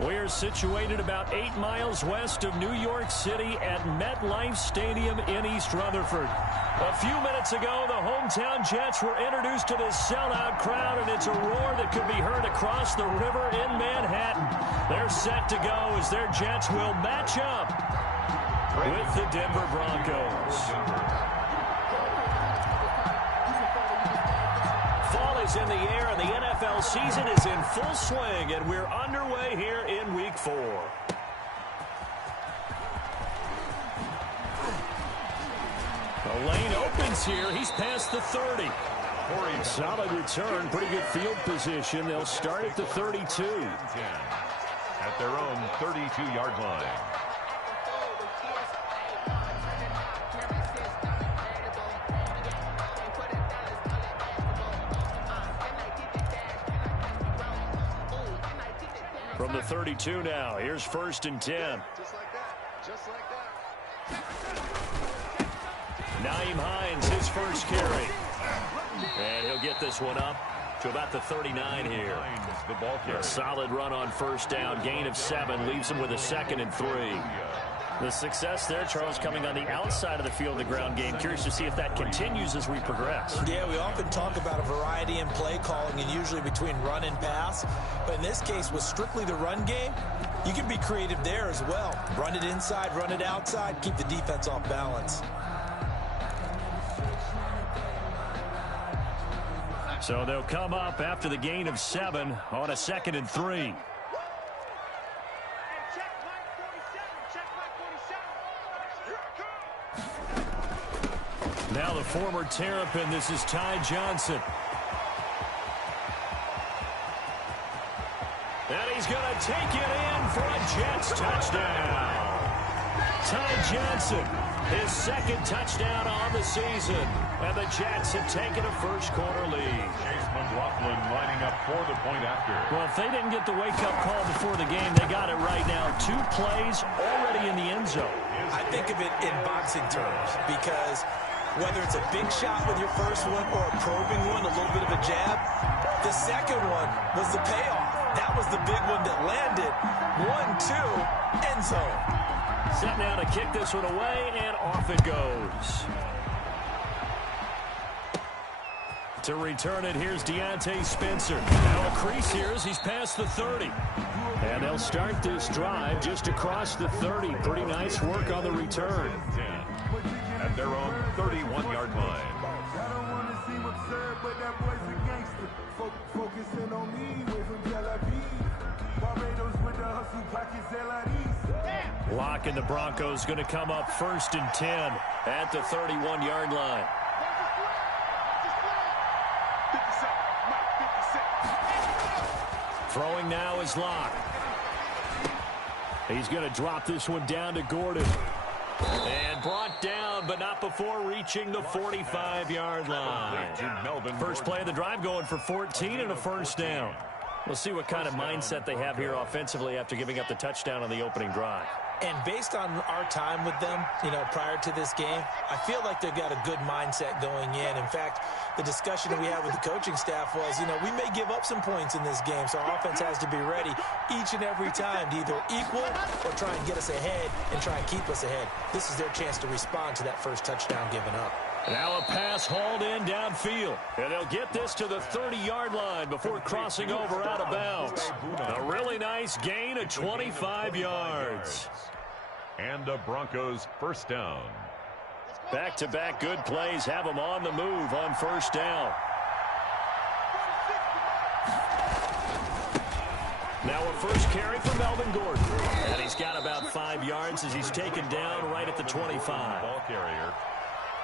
We're situated about 8 miles west of New York City at MetLife Stadium in East Rutherford. A few minutes ago, the hometown Jets were introduced to this sellout crowd, and it's a roar that could be heard across the river in Manhattan. They're set to go as their Jets will match up with the Denver Broncos. Fall is in the air, and the NFL season is in full swing, and we're underway here in Week 4. The lane opens here. He's past the 30. Solid return, pretty good field position. They'll start at the 32. At their own 32-yard line. From the 32 now, here's 1st and 10. Just like that. Just like that. Nyheim Hines, his first carry. And he'll get this one up to about the 39 here. The ball carrier. A solid run on 1st down. Gain of 7 leaves him with a 2nd and 3. The success there, Charles, coming on the outside of the field, the ground game. Curious to see if that continues as we progress. Yeah, we often talk about a variety in play calling and usually between run and pass. But in this case, with strictly the run game, you can be creative there as well. Run it inside, run it outside, keep the defense off balance. So they'll come up after the gain of 7 on a 2nd and 3. Now the former Terrapin, this is Ty Johnson. And he's going to take it in for a Jets touchdown. Ty Johnson, his 2nd touchdown on the season. And the Jets have taken a first-quarter lead. Chase McLaughlin lining up for the point after. Well, if they didn't get the wake-up call before the game, they got it right now. 2 plays already in the end zone. I think of it in boxing terms because whether it's a big shot with your first one or a probing one, a little bit of a jab, the second one was the payoff. That was the big one that landed. 1-2, end zone. Set now to kick this one away, and off it goes. To return it, here's Deontay Spencer. Now a crease here as he's past the 30. And they'll start this drive just across the 30. Pretty nice work on the return. At their own 31-yard line. Lock and the Broncos going to come up 1st and 10 at the 31-yard line. Throwing now is Locke. He's going to drop this one down to Gordon. And brought down, but not before reaching the 45-yard line. First play of the drive going for 14 and a 1st down. We'll see what kind of mindset they have here offensively after giving up the touchdown on the opening drive. And based on our time with them, prior to this game, I feel like they've got a good mindset going in. In fact, the discussion that we had with the coaching staff was, we may give up some points in this game, so our offense has to be ready each and every time to either equal or try and get us ahead and try and keep us ahead. This is their chance to respond to that first touchdown given up. Now a pass hauled in downfield. And they'll get this to the 30-yard line before crossing over out of bounds. A really nice gain of 25 yards. And the Broncos 1st down. Back-to-back good plays have them on the move on 1st down. Now a first carry for Melvin Gordon. And he's got about 5 yards as he's taken down right at the 25. Ball carrier.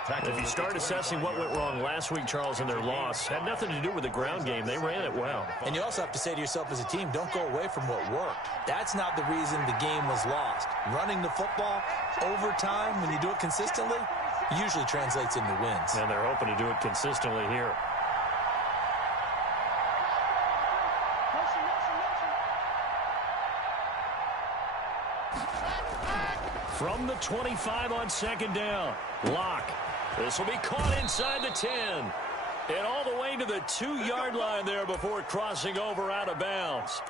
If you start assessing what went wrong last week, Charles, in their loss, had nothing to do with the ground game. They ran it well. And you also have to say to yourself as a team, don't go away from what worked. That's not the reason the game was lost. Running the football over time, when you do it consistently, usually translates into wins. And they're hoping to do it consistently here. From the 25 on 2nd down, Locke. This will be caught inside the 10. And all the way to the 2-yard line there before crossing over out of bounds.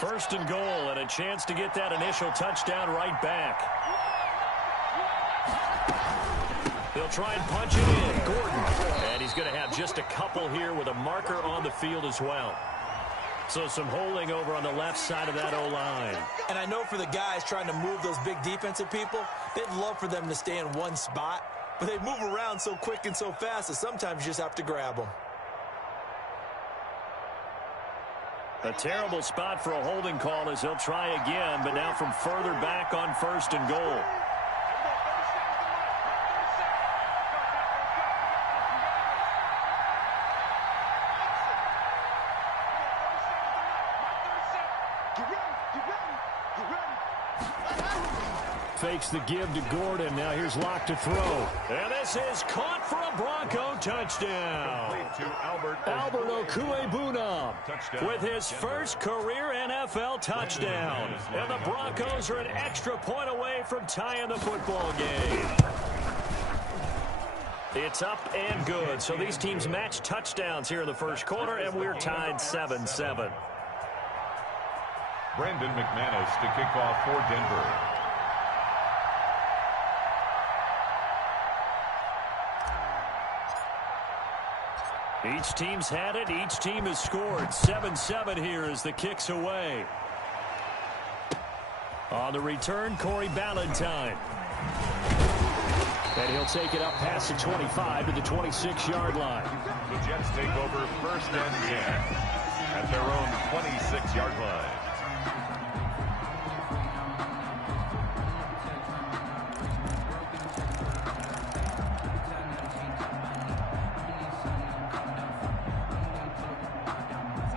First and goal, and a chance to get that initial touchdown right back. They'll try and punch it in. Gordon. And he's going to have just a couple here with a marker on the field as well. So some holding over on the left side of that O-line. And I know for the guys trying to move those big defensive people, they'd love for them to stay in one spot. But they move around so quick and so fast that sometimes you just have to grab them. A terrible spot for a holding call as he'll try again, but now from further back on first and goal. Fakes the give to Gordon. Now here's Locke to throw. And this is caught for a Bronco touchdown. Albert Okuebuna with his first career NFL touchdown. And the Broncos are an extra point away from tying the football game. It's up and good. So these teams match touchdowns here in the first quarter, and we're tied 7-7. Brandon McManus to kick off for Denver. Each team's had it. Each team has scored. 7-7 here as the kick's away. On the return, Corey Ballantyne. And he'll take it up past the 25 to the 26-yard line. The Jets take over first and 10 at their own 26-yard line.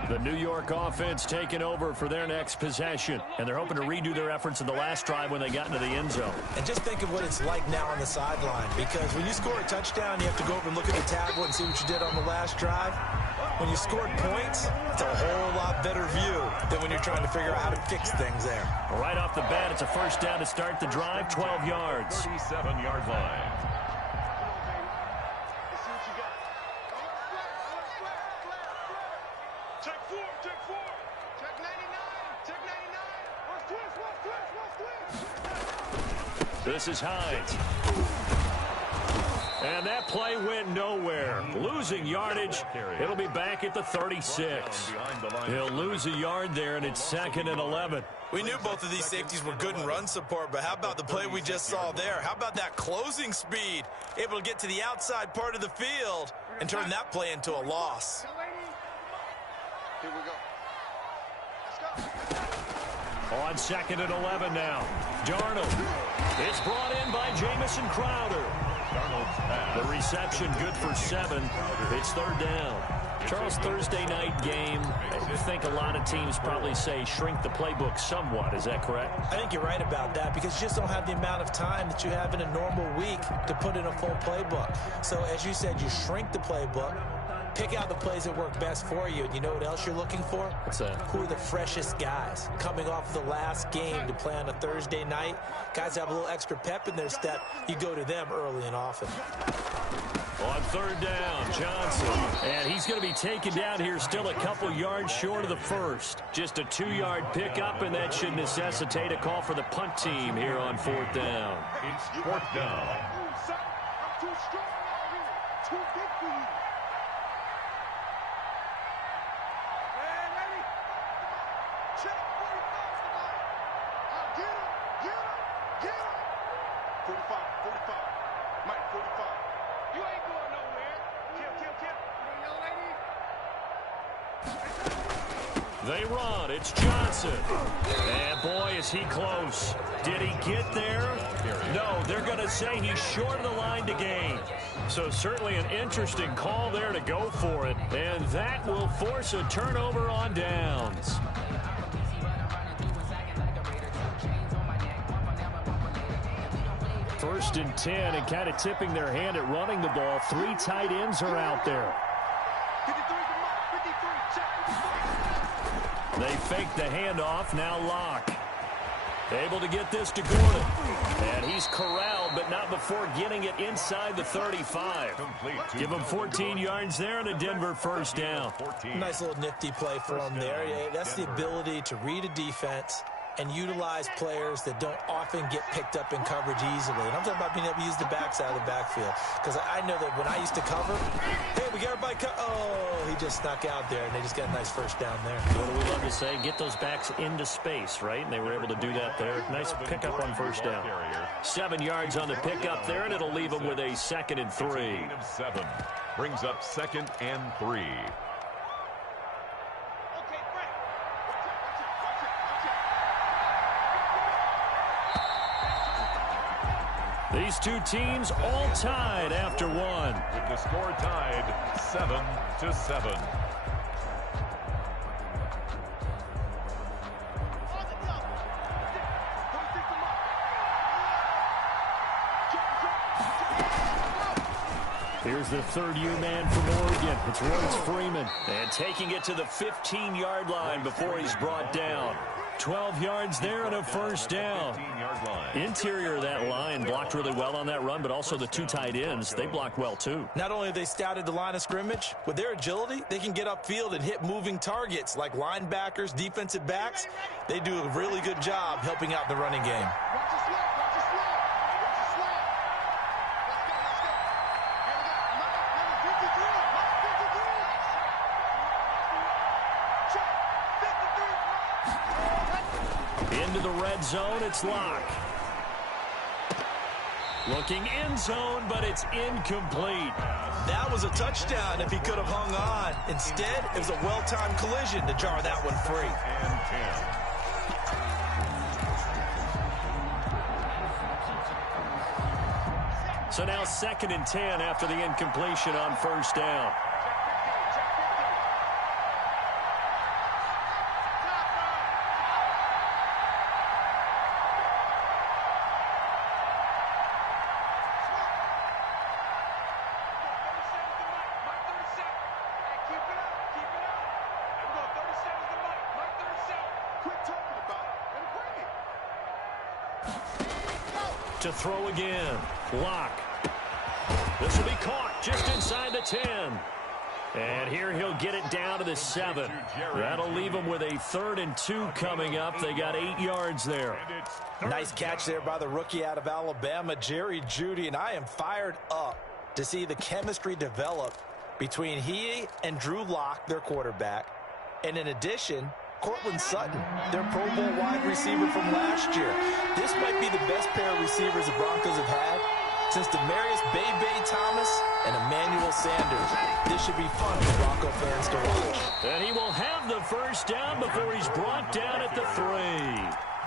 The New York offense taking over for their next possession. And they're hoping to redo their efforts in the last drive when they got into the end zone. And just think of what it's like now on the sideline. Because when you score a touchdown, you have to go over and look at the tablet and see what you did on the last drive. When you scored points, it's a whole lot better view than when you're trying to figure out how to fix things there. Right off the bat, it's a first down to start the drive, 12 yards. 37-yard line. This is Hines. And that play went nowhere. Losing yardage. It'll be back at the 36. He'll lose a yard there, and it's 2nd and 11. We knew both of these safeties were good in run support, but how about the play we just saw there? How about that closing speed? Able to get to the outside part of the field and turn that play into a loss. Here we go. Let's go. On 2nd and 11 now. Darnold. It's brought in by Jamison Crowder. The reception good for 7. It's 3rd down. Charles, Thursday night game. I think a lot of teams probably say shrink the playbook somewhat. Is that correct? I think you're right about that because you just don't have the amount of time that you have in a normal week to put in a full playbook. So as you said, you shrink the playbook. Pick out the plays that work best for you. And you know what else you're looking for? What's that? Who are the freshest guys coming off the last game to play on a Thursday night? Guys have a little extra pep in their step. You go to them early and often. On 3rd down, Johnson. And he's going to be taken down here still a couple yards short of the first. Just a 2-yard pickup, and that should necessitate a call for the punt team here on 4th down. It's 4th down. I'm too strong out here. Too big for you. Check 45, 45. Mike, 45. You ain't going nowhere. Kill. They run. It's Johnson. And boy, is he close. Did he get there? No, they're going to say he's short of the line to gain. So certainly an interesting call there to go for it. And that will force a turnover on downs. First and 10, and kind of tipping their hand at running the ball. 3 tight ends are out there. 53 to Mike. 53. Check. They fake the handoff. Now Locke. Able to get this to Gordon. And he's corralled, but not before getting it inside the 35. Give him 14 yards there and a Denver first down. Nice little nifty play for him there. Yeah, that's the ability to read a defense and utilize players that don't often get picked up in coverage easily. And I'm talking about being able to use the backside of the backfield. Because I know that when I used to cover, hey, we got everybody oh, he just snuck out there, and they just got a nice first down there. What do we love to say? Get those backs into space, right? And they were able to do that there. Nice pickup on first down. 7 yards on the pickup there, and it'll leave them with a 2nd and 3. 7 brings up 2nd and 3. These two teams all tied after one. With the score tied 7-7. Here's the third-year man from Oregon. It's Royce Freeman. And taking it to the 15-yard line before he's brought down. 12 yards there and a first down. Interior of that line blocked really well on that run, but also the two tight ends, they blocked well too. Not only have they scouted the line of scrimmage, with their agility, they can get upfield and hit moving targets like linebackers, defensive backs. They do a really good job helping out the running game. Into the red zone, it's Locke. Looking end zone, but it's incomplete. That was a touchdown if he could have hung on. Instead, it was a well-timed collision to jar that one free. So now 2nd and 10 after the incompletion on first down. To throw again. Locke. This will be caught just inside the 10. And here he'll get it down to the 7. That'll leave him with a 3rd and 2 coming up. They got 8 yards there. Nice catch there by the rookie out of Alabama, Jerry Jeudy. And I am fired up to see the chemistry develop between he and Drew Lock, their quarterback. And in addition, Cortland Sutton, their Pro Bowl wide receiver from last year. This might be the best pair of receivers the Broncos have had since Demarius Bay Thomas and Emmanuel Sanders. This should be fun for Bronco fans to watch. And he will have the first down before he's brought down at the 3.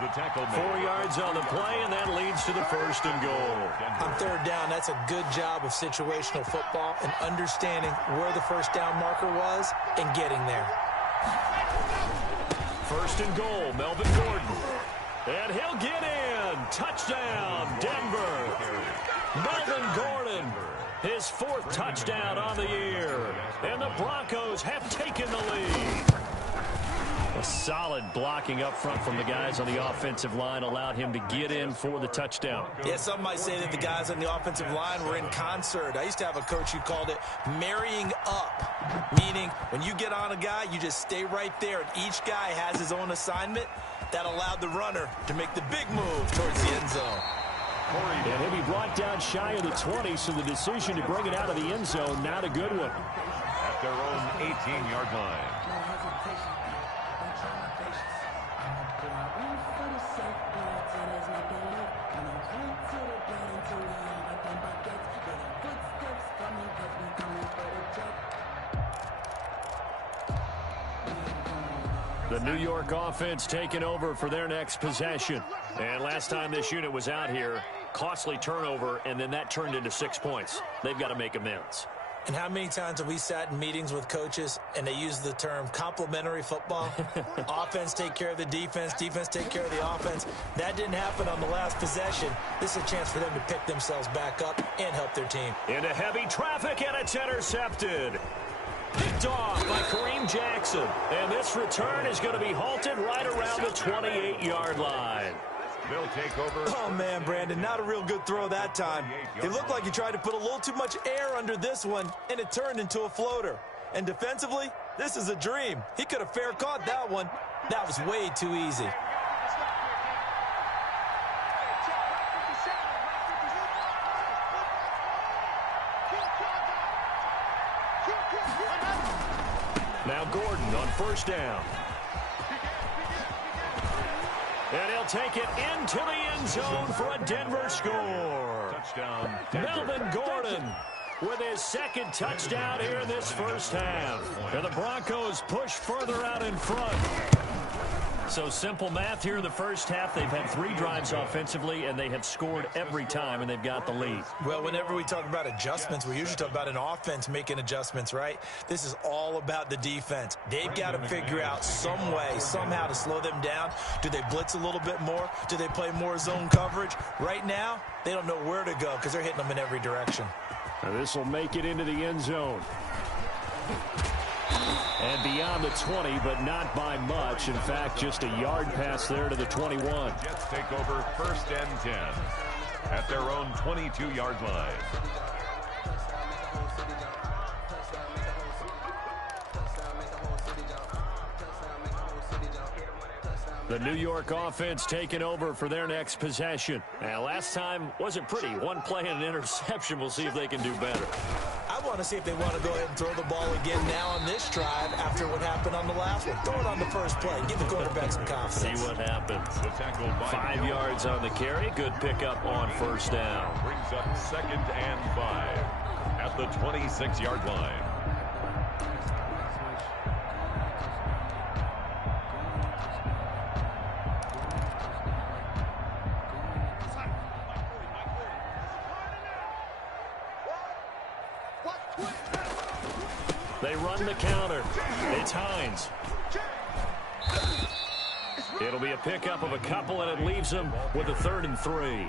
The tackle 4 yards on the play, and that leads to the 1st and goal. On 3rd down, that's a good job of situational football and understanding where the first down marker was and getting there. 1st and goal, Melvin Gordon. And he'll get in. Touchdown, Denver. Melvin Gordon, his 4th touchdown on the year. And the Broncos have taken the lead. A solid blocking up front from the guys on the offensive line allowed him to get in for the touchdown. Yeah, some might say that the guys on the offensive line were in concert. I used to have a coach who called it marrying up, meaning when you get on a guy, you just stay right there, and each guy has his own assignment. That allowed the runner to make the big move towards the end zone. And he'll be brought down shy of the 20, so the decision to bring it out of the end zone, not a good one. At their own 18-yard line. The New York offense taking over for their next possession. And last time this unit was out here, costly turnover, and then that turned into 6 points. They've got to make amends. And how many times have we sat in meetings with coaches and they use the term complementary football? Offense take care of the defense, defense take care of the offense. That didn't happen on the last possession. This is a chance for them to pick themselves back up and help their team. Into heavy traffic, and it's intercepted. Picked off by Kareem Jackson. And this return is going to be halted right around the 28-yard line. They'll take over. Oh, man, Brandon, not a real good throw that time. It looked like he tried to put a little too much air under this one, and it turned into a floater. And defensively, this is a dream. He could have fair caught that one. That was way too easy. Now Gordon on first down. And he'll take it into the end zone for a Denver score. Touchdown, Denver. Melvin Gordon with his second touchdown here in this first half. And the Broncos push further out in front. So simple math here in the first half. They've had 3 drives offensively, and they have scored every time, and they've got the lead. Well, whenever we talk about adjustments, we usually talk about an offense making adjustments, right? This is all about the defense. They've got to figure out some way, somehow to slow them down. Do they blitz a little bit more? Do they play more zone coverage? Right now, they don't know where to go because they're hitting them in every direction. Now this will make it into the end zone. And beyond the 20, but not by much. In fact, just a yard pass there to the 21. Jets take over first and 10 at their own 22-yard line. The New York offense taking over for their next possession. Now, last time wasn't pretty. One play and an interception. We'll see if they can do better. I want to see if they want to go ahead and throw the ball again now on this drive after what happened on the last one. Throw it on the first play. Give the quarterback some confidence. See what happens. 5 yards on the carry. Good pickup on first down. Brings up 2nd and 5 at the 26-yard line. They run the counter. It's Hines. It'll be a pickup of a couple, and it leaves them with a 3rd and 3.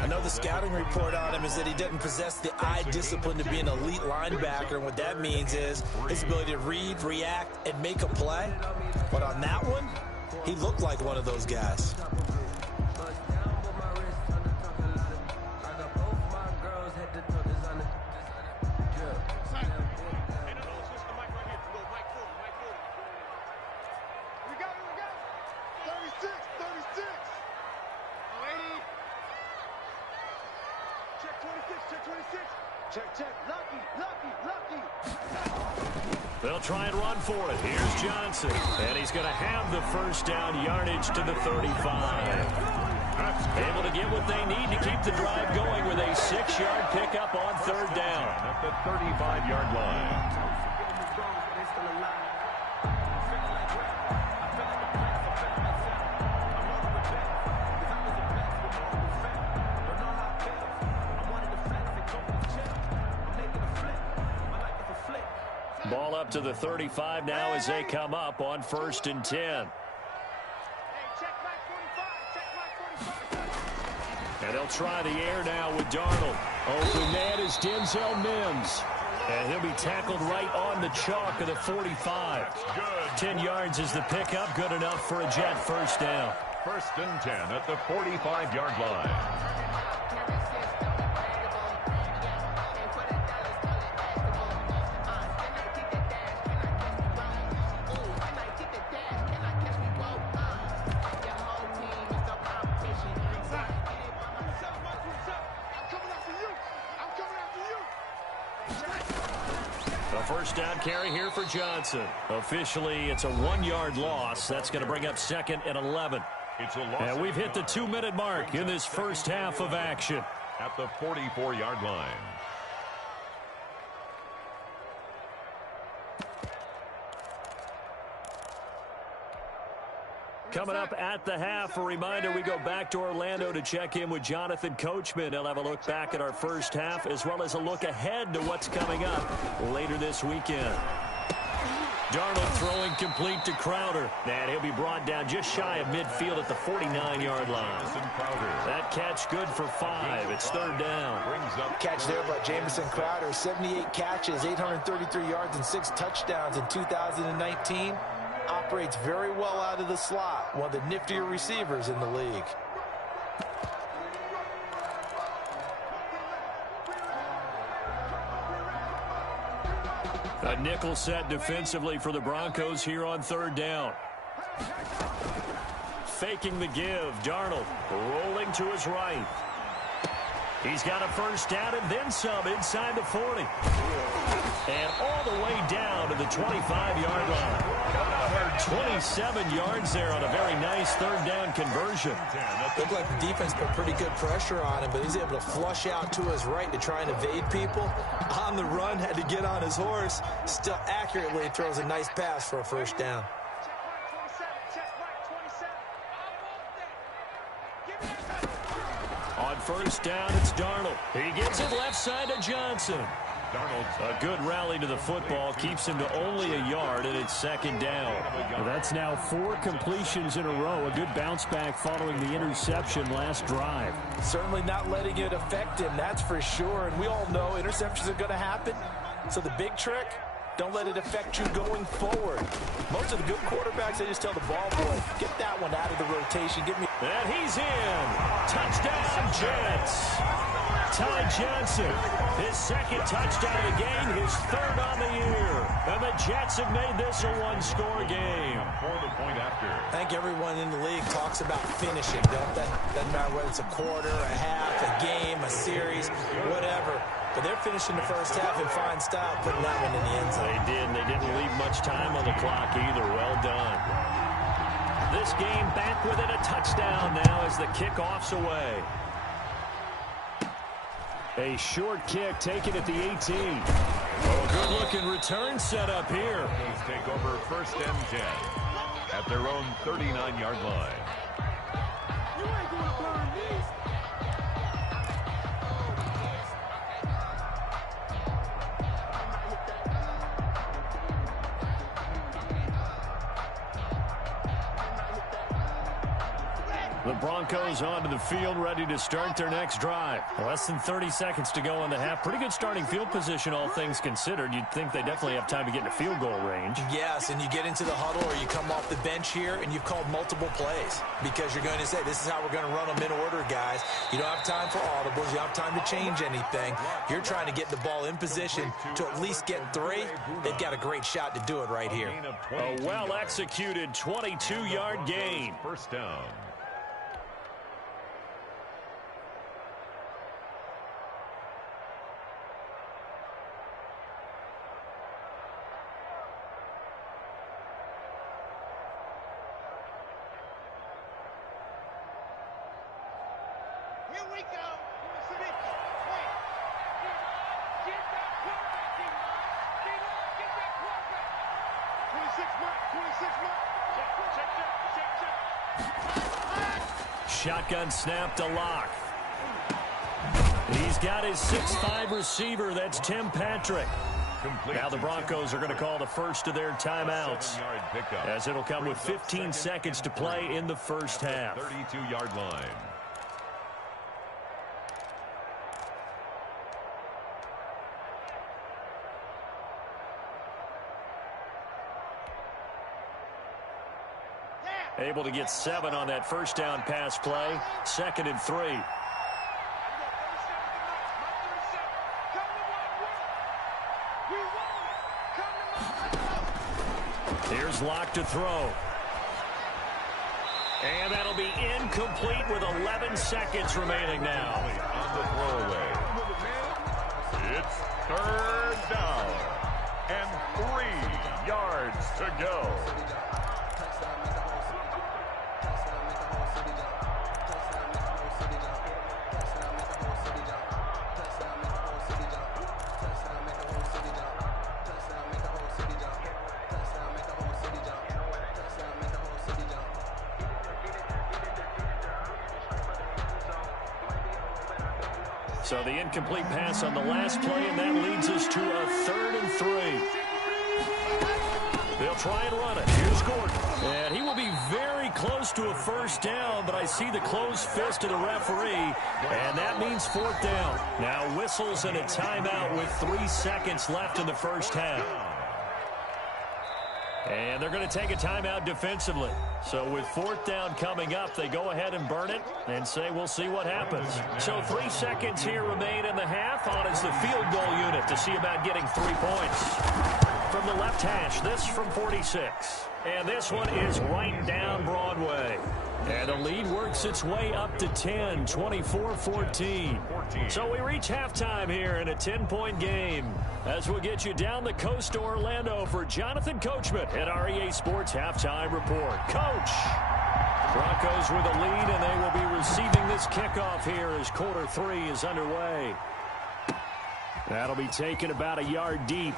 I know the scouting report on him is that he doesn't possess the eye discipline to be an elite linebacker, and what that means is his ability to read, react, and make a play. But on that one, he looked like one of those guys. They'll try and run for it. Here's Johnson. And he's going to have the first down yardage to the 35. Able to get what they need to keep the drive going with a 6-yard pickup on 3rd down. At the 35-yard line. Ball up to the 35 now as they come up on 1st and 10. And they'll try the air now with Darnold. Open man is Denzel Mims. And he'll be tackled right on the chalk of the 45. 10 yards is the pickup. Good enough for a Jet first down. 1st and 10 at the 45-yard line. First down carry here for Johnson. Officially, it's a 1-yard loss. That's going to bring up 2nd and 11. And we've hit the 2-minute mark in this first half of action. At the 44-yard line. Coming up at the half, a reminder, we go back to Orlando to check in with Jonathan Coachman. He'll have a look back at our first half as well as a look ahead to what's coming up later this weekend. Darnold throwing complete to Crowder. And he'll be brought down just shy of midfield at the 49-yard line. That catch good for 5. It's 3rd down. Catch there by Jamison Crowder. 78 catches, 833 yards, and 6 touchdowns in 2019. Operates very well out of the slot. One of the niftier receivers in the league. A nickel set defensively for the Broncos here on third down. Faking the give. Darnold rolling to his right. He's got a first down and then some inside the 40. And all the way down to the 25-yard line. 27 yards there on a very nice third down conversion. Looked like the defense put pretty good pressure on him, but he's able to flush out to his right to try and evade people. On the run, had to get on his horse. Still accurately throws a nice pass for a first down. On first down, it's Darnold. He gets it left side to Johnson. A good rally to the football keeps him to only a yard, and it's second down. Well, that's now 4 completions in a row. A good bounce back following the interception last drive. Certainly not letting it affect him, that's for sure. And we all know interceptions are going to happen. So the big trick, don't let it affect you going forward. Most of the good quarterbacks, they just tell the ball boy, get that one out of the rotation. Give me. And he's in. Touchdown, Jets. Ty Johnson, his second touchdown of the game, his third on the year. And the Jets have made this a one-score game. For the point after. I think everyone in the league talks about finishing, don't they? Doesn't matter whether it's a quarter, a half, a game, a series, whatever. But they're finishing the first half in fine style, putting that one in the end zone. They did. They didn't leave much time on the clock either. Well done. This game back within a touchdown now as the kickoff's away. A short kick taken at the 18. Oh, good-looking return set up here. Take over first and 10 at their own 39-yard line. You ain't gonna burn me. The Broncos onto the field, ready to start their next drive. Less than 30 seconds to go in the half. Pretty good starting field position, all things considered. You'd think they definitely have time to get into field goal range. Yes, and you get into the huddle or you come off the bench here and you've called multiple plays because you're going to say, this is how we're going to run them in order, guys. You don't have time for audibles. You don't have time to change anything. You're trying to get the ball in position to at least get 3. They've got a great shot to do it right here. A well-executed 22-yard gain. First down. Here we go. Wait. Get that quarterback, D-line. Get that quarterback. 26 mark. Shotgun snap to Locke. He's got his 6'5 receiver. That's Tim Patrick. Now the Broncos are going to call the first of their timeouts, as it'll come with 15 seconds to play in the first half. 32-yard line. Able to get 7 on that first down pass play. 2nd and 3. Here's Locke to throw. And that'll be incomplete with 11 seconds remaining now. On the throwaway. It's third down. And 3 yards to go. So the incomplete pass on the last play, and that leads us to a 3rd and 3. They'll try and run it. Here's Gordon. And he will be very close to a first down, but I see the closed fist of the referee, and that means 4th down. Now whistles and a timeout with 3 seconds left in the first half. And they're going to take a timeout defensively. So with 4th down coming up, they go ahead and burn it and say we'll see what happens. So 3 seconds here remain in the half. On is the field goal unit to see about getting 3 points. From the left hash, this from 46. And this one is right down Broadway. And the lead works its way up to 10, 24-14. So we reach halftime here in a 10-point game. As we'll get you down the coast to Orlando for Jonathan Coachman at our EA Sports Halftime Report. Coach! Broncos with a lead, and they will be receiving this kickoff here as quarter 3 is underway. That'll be taken about a yard deep.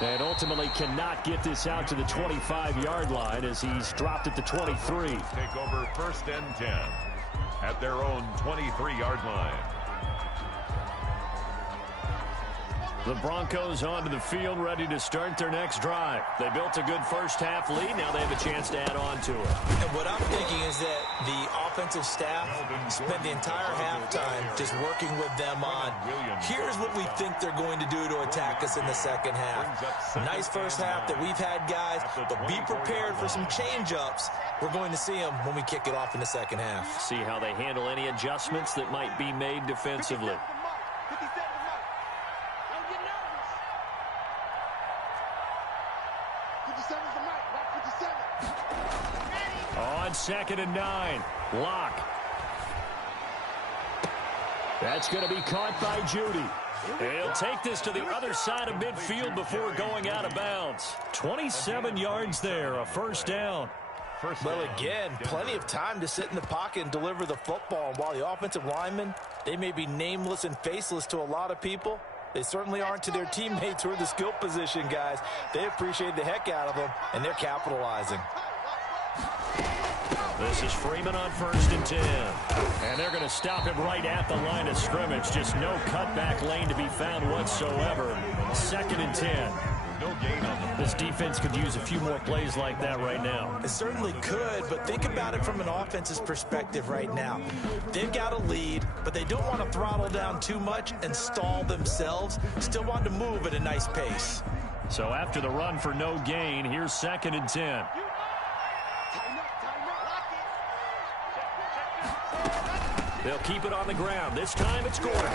And ultimately cannot get this out to the 25-yard line as he's dropped at the 23. Take over 1st and 10 at their own 23-yard line. The Broncos onto the field, ready to start their next drive. They built a good first-half lead. Now they have a chance to add on to it. And what I'm thinking is that the offensive staff spent the entire halftime just working with them on, here's what we think they're going to do to attack us in the second half. Nice first half that we've had, guys, but be prepared for some change-ups. We're going to see them when we kick it off in the second half. See how they handle any adjustments that might be made defensively. On 2nd and 9, Locke. That's going to be caught by Judy. He'll take this to the other side of midfield before going out of bounds. 27 yards there, a first down. Well, again, plenty of time to sit in the pocket and deliver the football. And while the offensive linemen, they may be nameless and faceless to a lot of people, they certainly aren't to their teammates who are the skill position guys. They appreciate the heck out of them, and they're capitalizing. This is Freeman on 1st and 10. And they're going to stop him right at the line of scrimmage. Just no cutback lane to be found whatsoever. 2nd and 10. No gain on them. This defense could use a few more plays like that right now. It certainly could, but think about it from an offense's perspective right now. They've got a lead, but they don't want to throttle down too much and stall themselves. Still want to move at a nice pace. So after the run for no gain, here's 2nd and 10. They'll keep it on the ground. This time it's Gordon.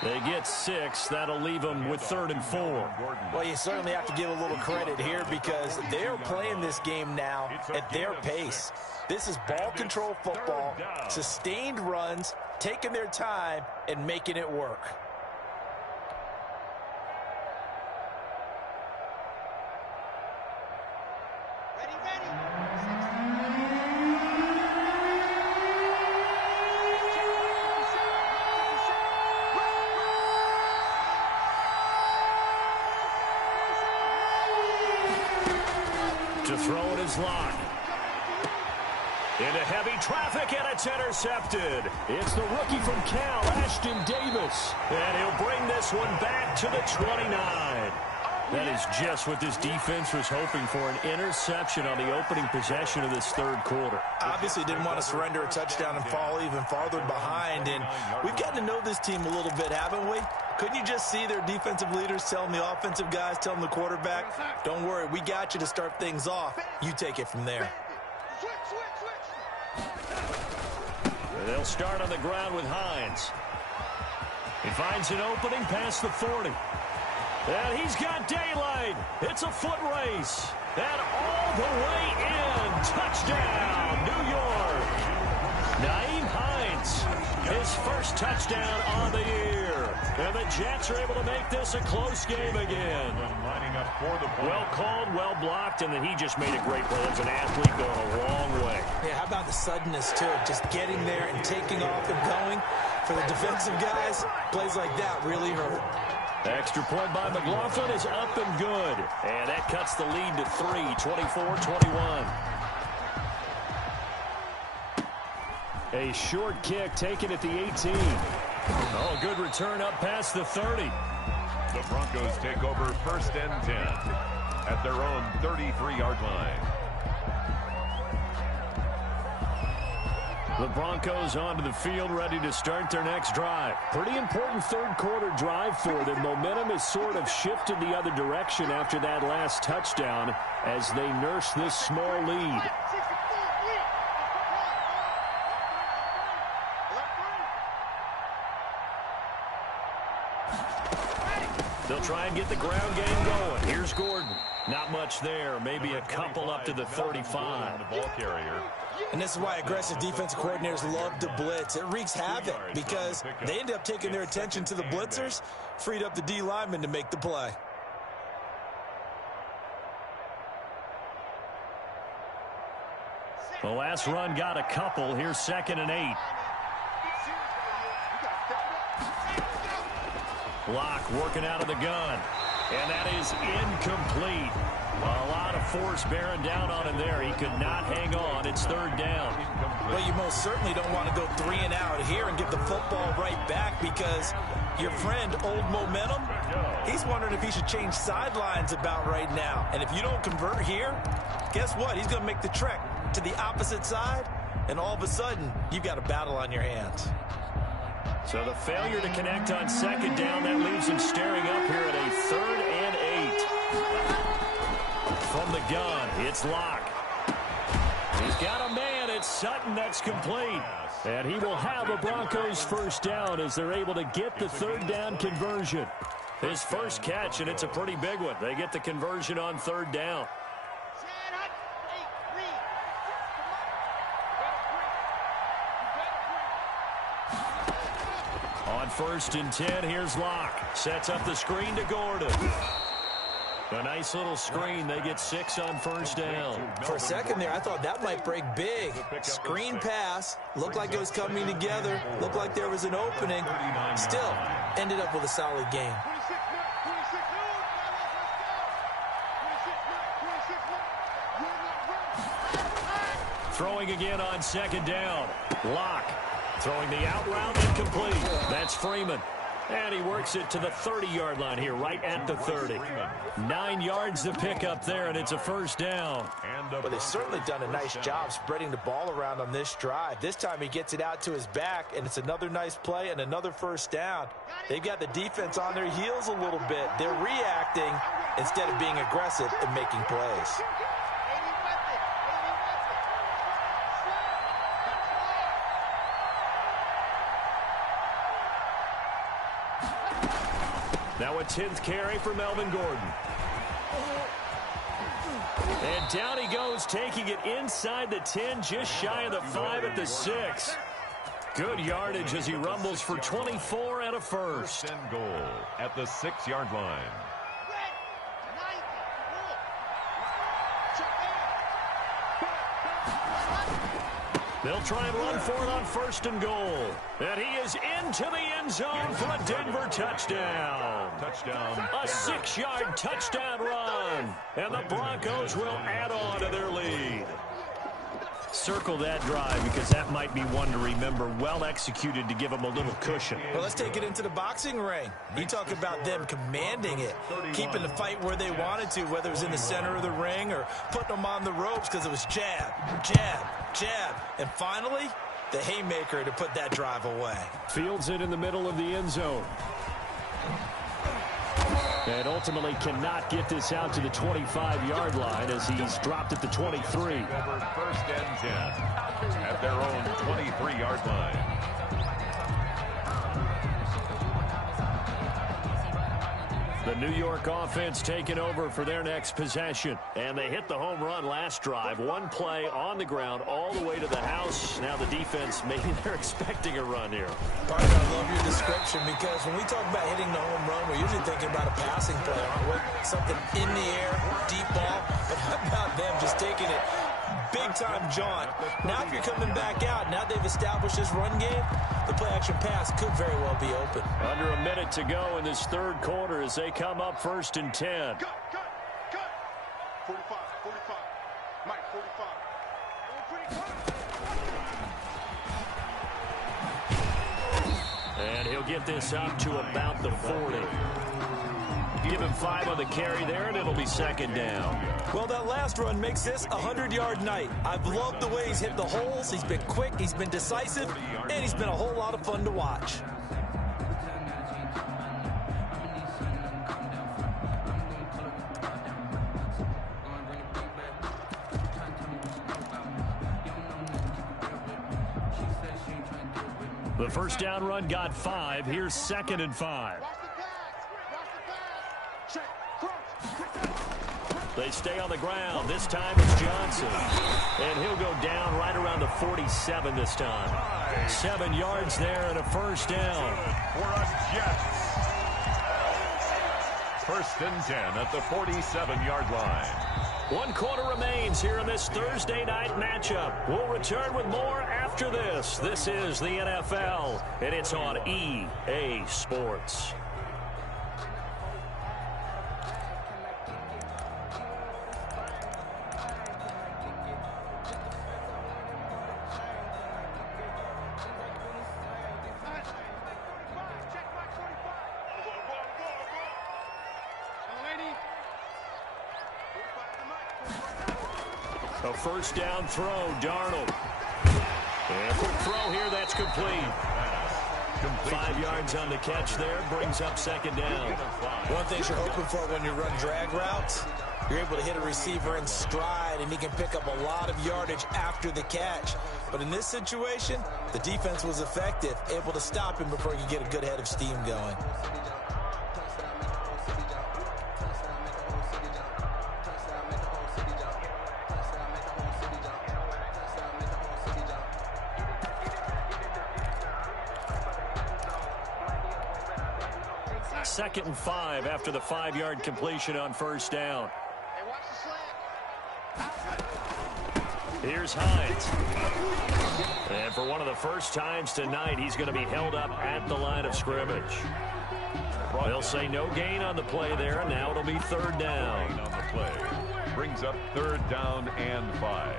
They get 6. That'll leave them with 3rd and 4. Well, you certainly have to give a little credit here because they're playing this game now at their pace. This is ball control football, sustained runs, taking their time, and making it work. To throw it is Locke. Into heavy traffic, and it's intercepted. It's the rookie from Cal, Ashton Davis. And he'll bring this one back to the 29. That is just what this defense was hoping for, an interception on the opening possession of this 3rd quarter. Obviously didn't want to surrender a touchdown and fall even farther behind. And we've gotten to know this team a little bit, haven't we? Couldn't you just see their defensive leaders telling the offensive guys, telling the quarterback, don't worry, we got you to start things off. You take it from there. They'll start on the ground with Hines. He finds an opening past the 40. And he's got daylight. It's a foot race. And all the way in. Touchdown, New York. Naeem Hines, his first touchdown on the year. And the Jets are able to make this a close game again. Lining up for the point. Well called, well blocked, and then he just made a great play. As an athlete going a long way. Yeah, how about the suddenness, too? Just getting there and taking off and going. For the defensive guys, plays like that really hurt. Extra point by McLaughlin is up and good. And that cuts the lead to 3, 24-21. A short kick taken at the 18. Oh, good return up past the 30. The Broncos take over 1st and 10 at their own 33-yard line. The Broncos onto the field, ready to start their next drive. Pretty important third-quarter drive for them. Momentum has sort of shifted the other direction after that last touchdown as they nurse this small lead. They'll try and get the ground game going. Here's Gordon. Not much there. Maybe a couple up to the 35. The ball carrier. And this is why aggressive defensive coordinators love to blitz. It wreaks havoc because they end up taking their attention to the blitzers, freed up the D lineman to make the play. The last run got a couple. Here's 2nd and 8. Locke working out of the gun. And that is incomplete. A lot of force bearing down on him there. He could not hang on. It's 3rd down. Well, you most certainly don't want to go 3 and out here and get the football right back because your friend, Old Momentum, he's wondering if he should change sidelines about right now. And if you don't convert here, guess what? He's going to make the trek to the opposite side, and all of a sudden, you've got a battle on your hands. So the failure to connect on 2nd down, that leaves him staring up here at a 3rd and 8. From the gun, it's Locke. He's got a man. It's Sutton. That's complete. And he will have a Broncos 1st down as they're able to get the 3rd down conversion. His first catch, and it's a pretty big one. They get the conversion on 3rd down. On 1st and 10, here's Locke. Sets up the screen to Gordon. A nice little screen. They get 6 on 1st down. For a second there, I thought that might break big. Screen pass. Looked like it was coming together. Looked like there was an opening. Still, ended up with a solid game. Throwing again on 2nd down. Locke throwing the out route, incomplete. That's Freeman. And he works it to the 30-yard line here, right at the 30. 9 yards to pick up there, and it's a 1st down. But they've certainly done a nice job spreading the ball around on this drive. This time he gets it out to his back, and it's another nice play and another 1st down. They've got the defense on their heels a little bit. They're reacting instead of being aggressive and making plays. Now a 10th carry for Melvin Gordon. And down he goes, taking it inside the 10, just shy of the 5 at the 6. Good yardage as he rumbles for 24 and a 1st. And goal at the 6-yard line. They'll try and run for it on 1st and goal. And he is into the end zone for a Denver touchdown. Touchdown. A 6-yard touchdown run. And the Broncos will add on to their lead. Circle that drive because that might be one to remember. Well executed to give them a little cushion. Well, let's take it into the boxing ring. You talk about them commanding it, keeping the fight where they wanted to, whether it was in the center of the ring or putting them on the ropes because it was jab, jab, jab. And finally, the haymaker to put that drive away. Fields it in the middle of the end zone. And ultimately cannot get this out to the 25-yard line as he's dropped at the 23. Over 1st and 10 at their own 23-yard line. The New York offense taking over for their next possession. And they hit the home run last drive. One play on the ground all the way to the house. Now the defense, maybe they're expecting a run here. Parker, I love your description because when we talk about hitting the home run, we're usually thinking about a passing play, aren't we? Something in the air, deep ball. But how about them just taking it big-time jaunt? Now if you're coming back out, now they've established this run game, the play-action pass could very well be open. Under a minute to go in this 3rd quarter as they come up 1st and 10. Cut. 45, 45. Mike, 45. And he'll get this up to about the 40. Give him 5 on the carry there, and it'll be second down. Well, that last run makes this a 100-yard night. I've loved the way he's hit the holes. He's been quick, he's been decisive, and he's been a whole lot of fun to watch. The first down run got 5. Here's 2nd and 5. They stay on the ground. This time it's Johnson. And he'll go down right around the 47 this time. 7 yards there and a first down. For us Jets. 1st and 10 at the 47-yard line. 1 quarter remains here in this Thursday night matchup. We'll return with more after this. This is the NFL, and it's on EA Sports. A first down throw, Darnold. And quick throw here, that's complete. 5 yards on the catch there, brings up 2nd down. One thing you're hoping for when you run drag routes, you're able to hit a receiver in stride, and he can pick up a lot of yardage after the catch. But in this situation, the defense was effective, able to stop him before he could get a good head of steam going. Second and 5 after the 5-yard completion on first down. Here's Hines. And for one of the first times tonight, he's going to be held up at the line of scrimmage. They'll say no gain on the play there, and now it'll be 3rd down. On the play. Brings up 3rd down and 5.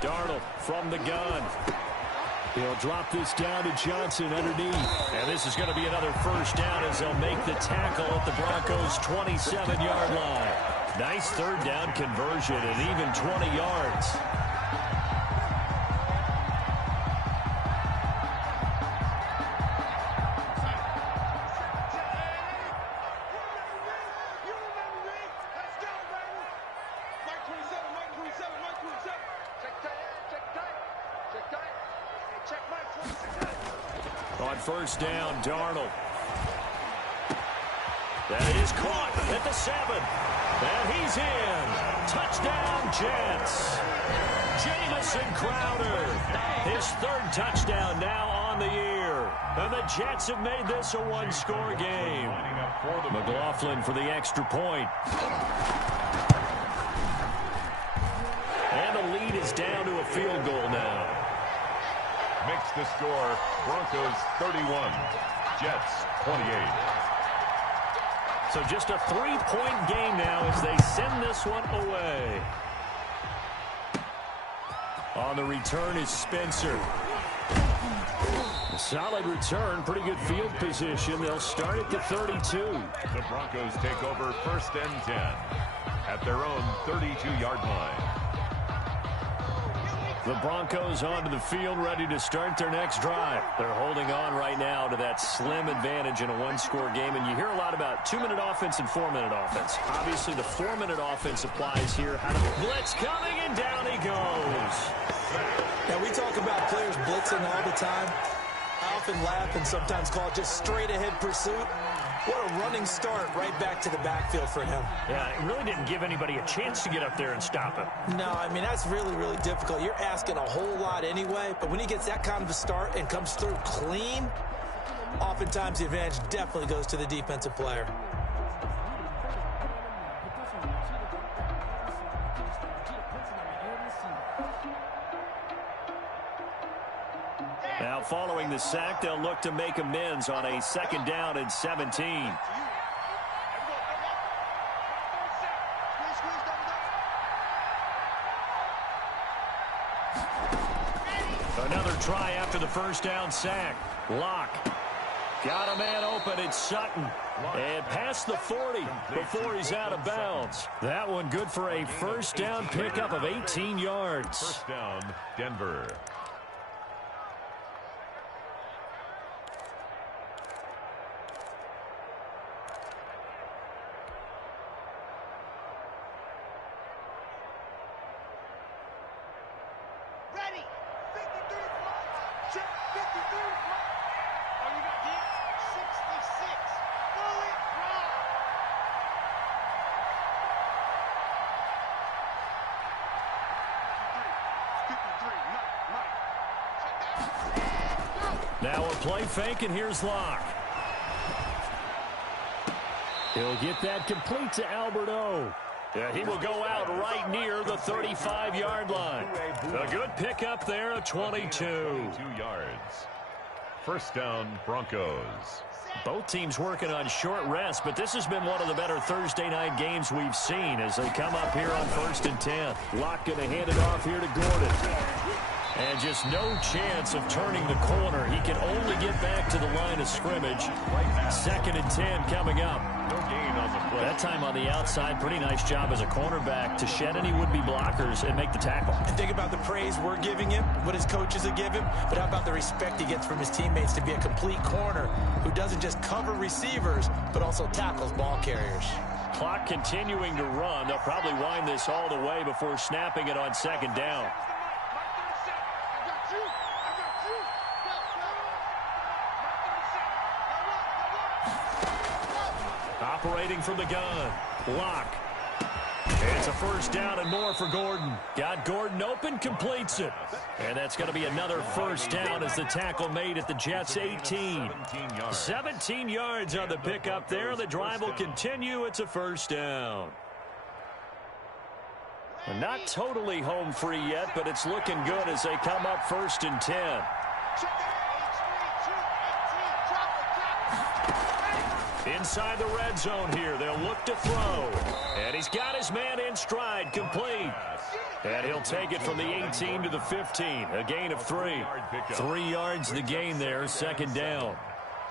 Darnold from the gun. He'll drop this down to Johnson underneath. And this is going to be another first down as they'll make the tackle at the Broncos' 27-yard line. Nice 3rd down conversion and even 20 yards. On first down, Darnold. That is caught at the 7. And he's in. Touchdown, Jets. Jamison Crowder. His 3rd touchdown now on the year. And the Jets have made this a 1-score game. McLaughlin for the extra point. And the lead is down to a field goal now. Makes the score Broncos 31, Jets 28. So just a 3-point game now as they send this one away. On the return is Spencer. A solid return, pretty good field position. They'll start at the 32. The Broncos take over 1st and 10 at their own 32-yard line. The Broncos onto the field, ready to start their next drive. They're holding on right now to that slim advantage in a 1-score game. And you hear a lot about 2-minute offense and 4-minute offense. Obviously, the 4-minute offense applies here. Blitz coming, and down he goes. Now, we talk about players blitzing all the time. I often laugh and sometimes call it just straight-ahead pursuit. What a running start right back to the backfield for him. Yeah, it really didn't give anybody a chance to get up there and stop him. No, I mean, that's really, really difficult. You're asking a whole lot anyway, but when he gets that kind of a start and comes through clean, oftentimes the advantage definitely goes to the defensive player. Now, following the sack, they'll look to make amends on a 2nd down and 17. try after the first down sack. Locke. Got a man open. It's Sutton. And past the 40 before he's out of bounds. That one good for a first down pickup of 18 yards. First down, Denver. Ready. 53. Check 53. Oh, you got deep? 66. Fully wrong. 53. Mike. Now a play fake, and here's Locke. He'll get that complete to Alberto. Yeah, he will go out right near the 35-yard line. A good pickup there, a 22. 22 yards. First down, Broncos. Both teams working on short rest, but this has been one of the better Thursday night games we've seen as they come up here on 1st and 10. Locke going to hand it off here to Gordon. And just no chance of turning the corner. He can only get back to the line of scrimmage. 2nd and 10 coming up. No gain on the play. That time on the outside, pretty nice job as a cornerback to shed any would-be blockers and make the tackle. And think about the praise we're giving him, what his coaches have given him, but how about the respect he gets from his teammates to be a complete corner who doesn't just cover receivers, but also tackles ball carriers. Clock continuing to run. They'll probably wind this all the way before snapping it on 2nd down. Operating from the gun. Locke. It's a first down and more for Gordon. Got Gordon open, completes it. And that's going to be another first down as the tackle made at the Jets' 18. 17 yards on the pickup there. The drive will continue. It's a first down. Not totally home free yet, but it's looking good as they come up 1st and 10. Inside the red zone here. They'll look to throw. And he's got his man in stride, complete. And he'll take it from the 18 to the 15. A gain of 3. 3 yards the gain there, 2nd down.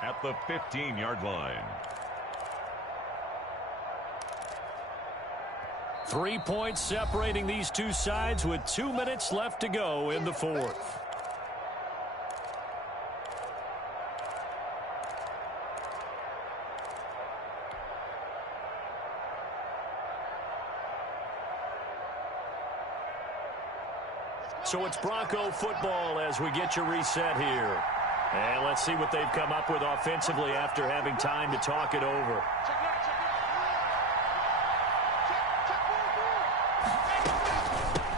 At the 15-yard line. 3 points separating these two sides with 2 minutes left to go in the 4th. So it's Bronco football as we get you reset here. And let's see what they've come up with offensively after having time to talk it over.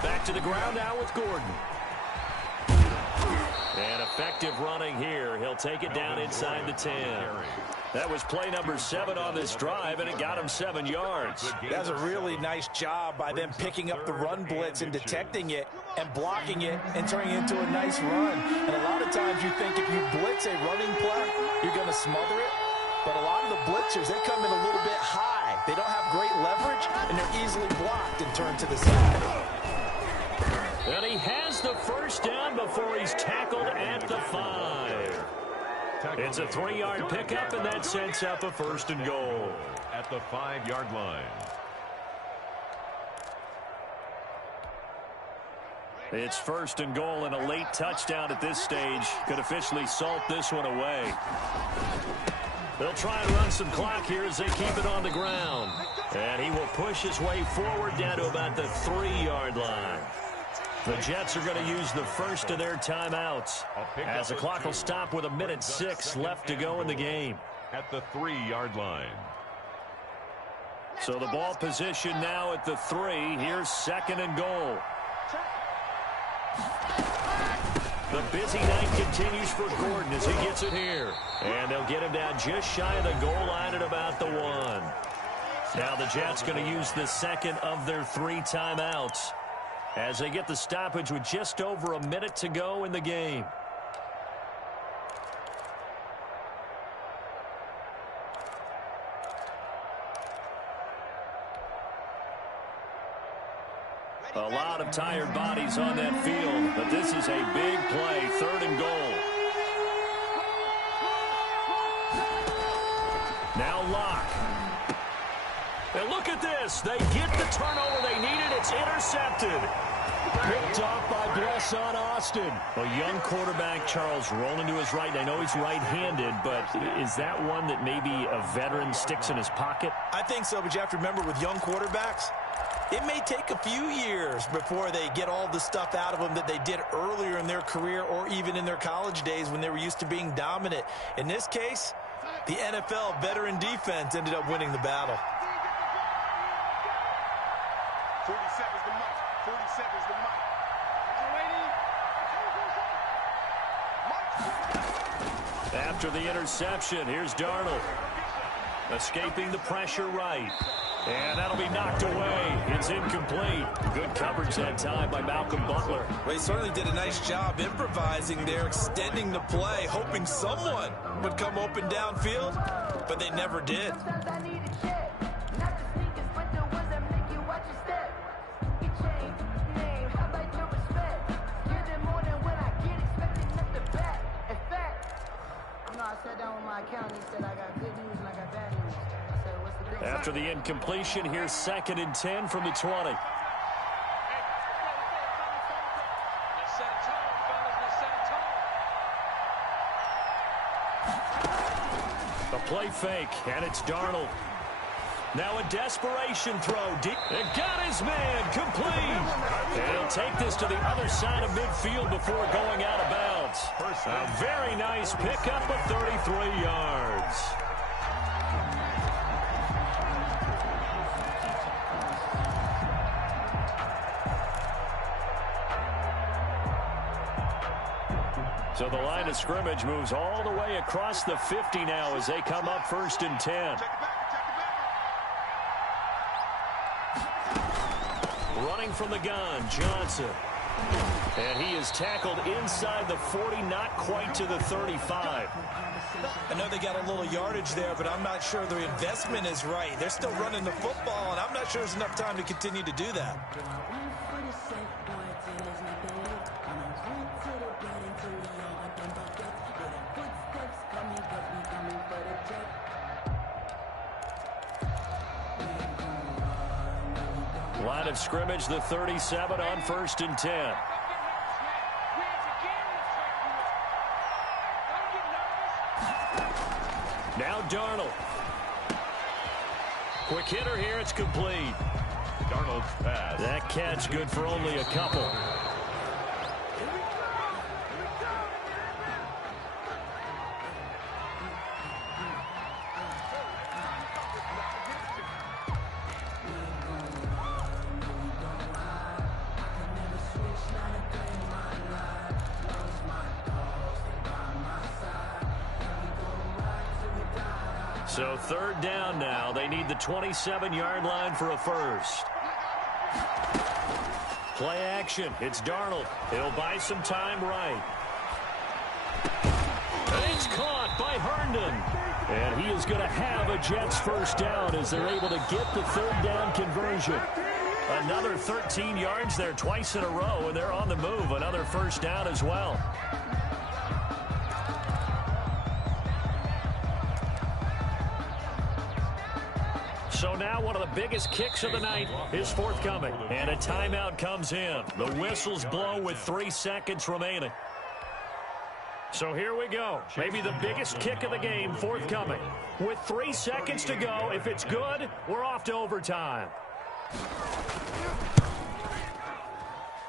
Back to the ground now with Gordon. And effective running here. He'll take it down inside the 10. That was play number 7 on this drive, and it got him 7 yards. That's a really nice job by them picking up the run blitz and detecting it and blocking it and turning it into a nice run. And a lot of times you think if you blitz a running play, you're going to smother it. But a lot of the blitzers, they come in a little bit high. They don't have great leverage, and they're easily blocked and turned to the side. And he has the first down before he's tackled at the 5. It's a 3-yard pickup, and that sets up a 1st and goal. At the 5-yard line. It's 1st and goal, and a late touchdown at this stage could officially salt this one away. They'll try and run some clock here as they keep it on the ground. And he will push his way forward down to about the 3-yard line. The Jets are going to use the first of their timeouts as the clock will stop with 1:06 left to go in the game. At the 3-yard line. So the ball position now at the 3. Here's 2nd and goal. The busy night continues for Gordon as he gets it here. And they'll get him down just shy of the goal line at about the 1. Now the Jets going to use the 2nd of their 3 timeouts as they get the stoppage with just over 1 minute to go in the game. A lot of tired bodies on that field, but this is a big play, 3rd and goal. Now Locke. And look at this. They get the turnover they needed. It's intercepted. Picked off by Bresson Austin. A young quarterback, Charles, rolling to his right. I know he's right-handed, but is that one that maybe a veteran sticks in his pocket? I think so, but you have to remember with young quarterbacks, it may take a few years before they get all the stuff out of them that they did earlier in their career or even in their college days when they were used to being dominant. In this case, the NFL veteran defense ended up winning the battle. 47's the mic. 47's the mic. After the interception, here's Darnold. Escaping the pressure right. And that'll be knocked away. It's incomplete. Good coverage that time by Malcolm Butler. Well, he certainly did a nice job improvising there, extending the play, hoping someone would come open downfield, but they never did. After the incompletion, here's 2nd and 10 from the 20. A play fake, and it's Darnold. Now a desperation throw. Deep. It got his man complete. And he'll take this to the other side of midfield before going out of bounds. A very nice pickup of 33 yards. So the line of scrimmage moves all the way across the 50 now as they come up 1st and 10. Running from the gun, Johnson. And he is tackled inside the 40, not quite to the 35. I know they got a little yardage there, but I'm not sure the investment is right. They're still running the football, and I'm not sure there's enough time to continue to do that. Line of scrimmage, the 37 on 1st and 10. Now Darnold. Quick hitter here, it's complete. Darnold's pass. That catch good for only a couple. So 3rd down now. They need the 27-yard line for a first. Play action. It's Darnold. He'll buy some time right. And it's caught by Herndon. And he is going to have a Jets first down as they're able to get the 3rd down conversion. Another 13 yards there twice in a row, and they're on the move. Another first down as well. So now one of the biggest kicks of the night is forthcoming. And a timeout comes in. The whistles blow with 3 seconds remaining. So here we go. Maybe the biggest kick of the game forthcoming. With 3 seconds to go, if it's good, we're off to overtime.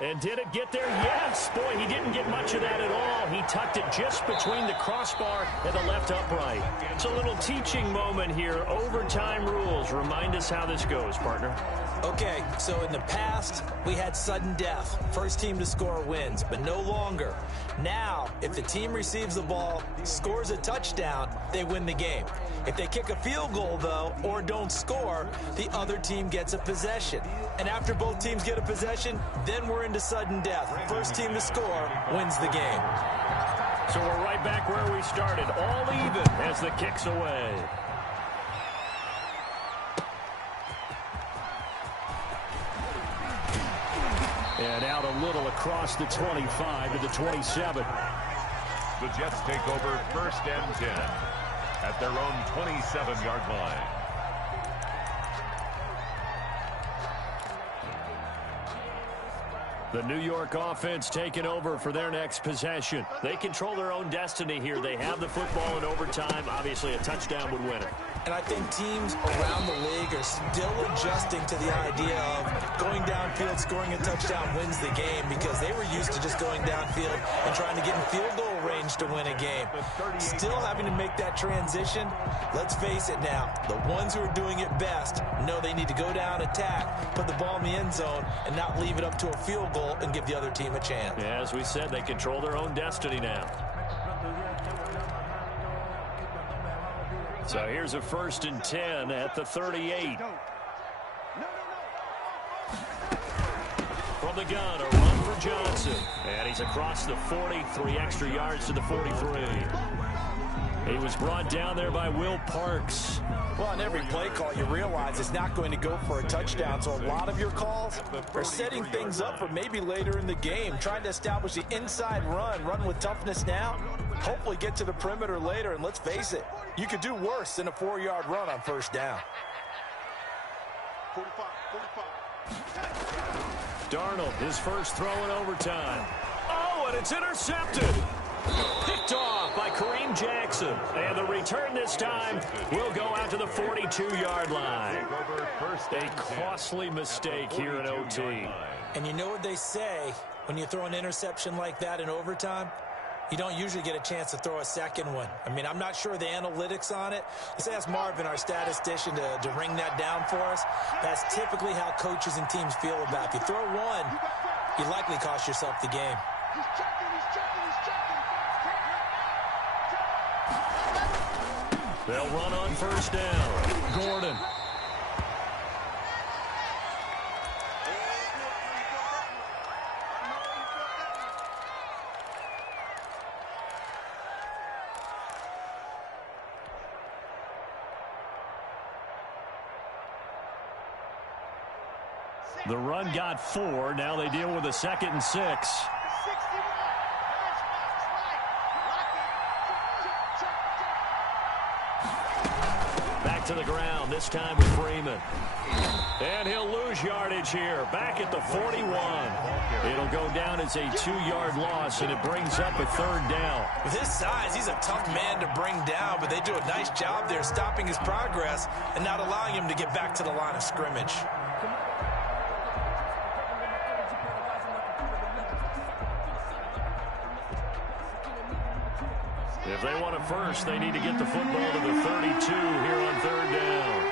And did it get there? Yes. Boy, he didn't get much of that at all. He tucked it just between the crossbar and the left upright. It's a little teaching moment here. Overtime rules. Remind us how this goes, partner. Okay, so in the past, we had sudden death. First team to score wins, but no longer. Now, if the team receives the ball, scores a touchdown, they win the game. If they kick a field goal, though, or don't score, the other team gets a possession. And after both teams get a possession, then we're into sudden death. First team to score wins the game. So we're right back where we started, all even as the kick's away. And out a little across the 25 to the 27. The Jets take over 1st and 10 at their own 27-yard line. The New York offense taking over for their next possession. They control their own destiny here. They have the football in overtime. Obviously, a touchdown would win it. And I think teams around the league are still adjusting to the idea of going downfield, scoring a touchdown wins the game, because they were used to just going downfield and trying to get in field goal range to win a game. Still having to make that transition. Let's face it now, the ones who are doing it best know they need to go down, attack, put the ball in the end zone, and not leave it up to a field goal and give the other team a chance. Yeah, as we said, they control their own destiny now. So here's a 1st and 10 at the 38. From the gun, a run for Johnson. And he's across the 40, 3 extra yards to the 43. He was brought down there by Will Parks. Well, on every play call, you realize it's not going to go for a touchdown. So a lot of your calls are setting things up for maybe later in the game, trying to establish the inside run with toughness now, hopefully get to the perimeter later. And let's face it, you could do worse than a 4-yard run on 1st down. 45. Darnold, his first throw in overtime. Oh, and it's intercepted. Picked off by Kareem Jackson. And the return this time will go out to the 42-yard line. A costly mistake here in OT. And you know what they say, when you throw an interception like that in overtime, you don't usually get a chance to throw a second one. I mean, I'm not sure of the analytics on it. Let's ask Marvin, our statistician, to ring that down for us. That's typically how coaches and teams feel about it. If you throw one, you likely cost yourself the game. He's checking. They'll run on 1st down. Gordon. The run got 4. Now they deal with a 2nd and 6. Back to the ground, this time with Freeman. And he'll lose yardage here, back at the 41. It'll go down as a 2-yard loss, and it brings up a 3rd down. With his size, he's a tough man to bring down, but they do a nice job there stopping his progress and not allowing him to get back to the line of scrimmage. If they want a first, they need to get the football to the 32 here on 3rd down.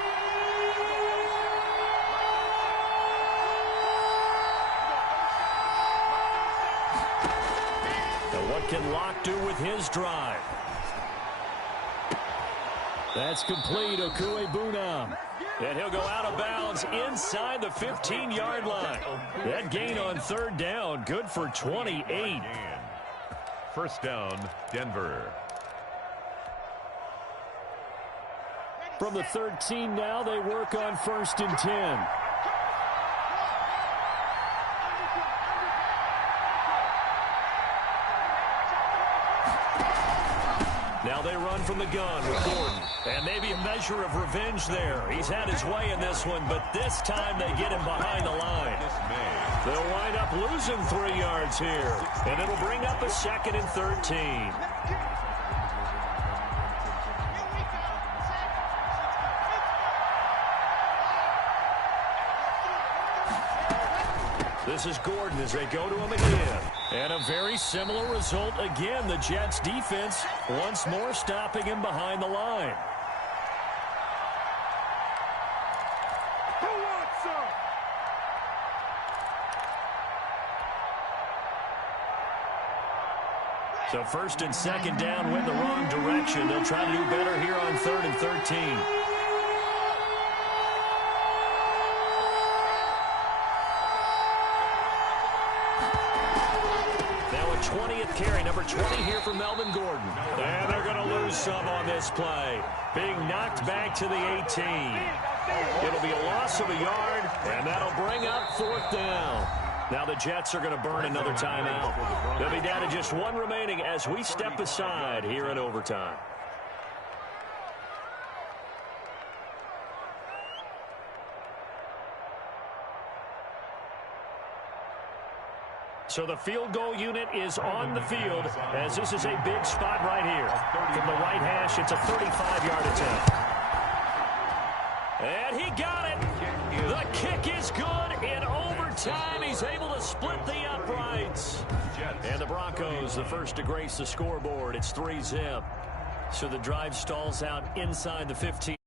Now what can Locke do with his drive? That's complete. Okuebunam. And he'll go out of bounds inside the 15-yard line. That gain on 3rd down, good for 28. 1st down, Denver. From the 13 now, they work on 1st and 10. Now they run from the gun with Gordon. And maybe a measure of revenge there. He's had his way in this one, but this time they get him behind the line. They'll wind up losing 3 yards here. And it'll bring up a 2nd and 13. This is Gordon as they go to him again. And a very similar result again. The Jets defense once more stopping him behind the line. So 1st and 2nd down went the wrong direction. They'll try to do better here on 3rd and 13. Now a 20th carry, number 20 here for Melvin Gordon. And they're going to lose some on this play. Being knocked back to the 18. It'll be a loss of a yard, and that'll bring up 4th down. Now the Jets are going to burn another timeout. They'll be down to just one remaining as we step aside here in overtime. So the field goal unit is on the field as this is a big spot right here. From the right hash, it's a 35-yard attempt. And he got it. The kick is good in overtime. He's able to split the uprights. And the Broncos, the first to grace the scoreboard. It's 3-zip. So the drive stalls out inside the 15.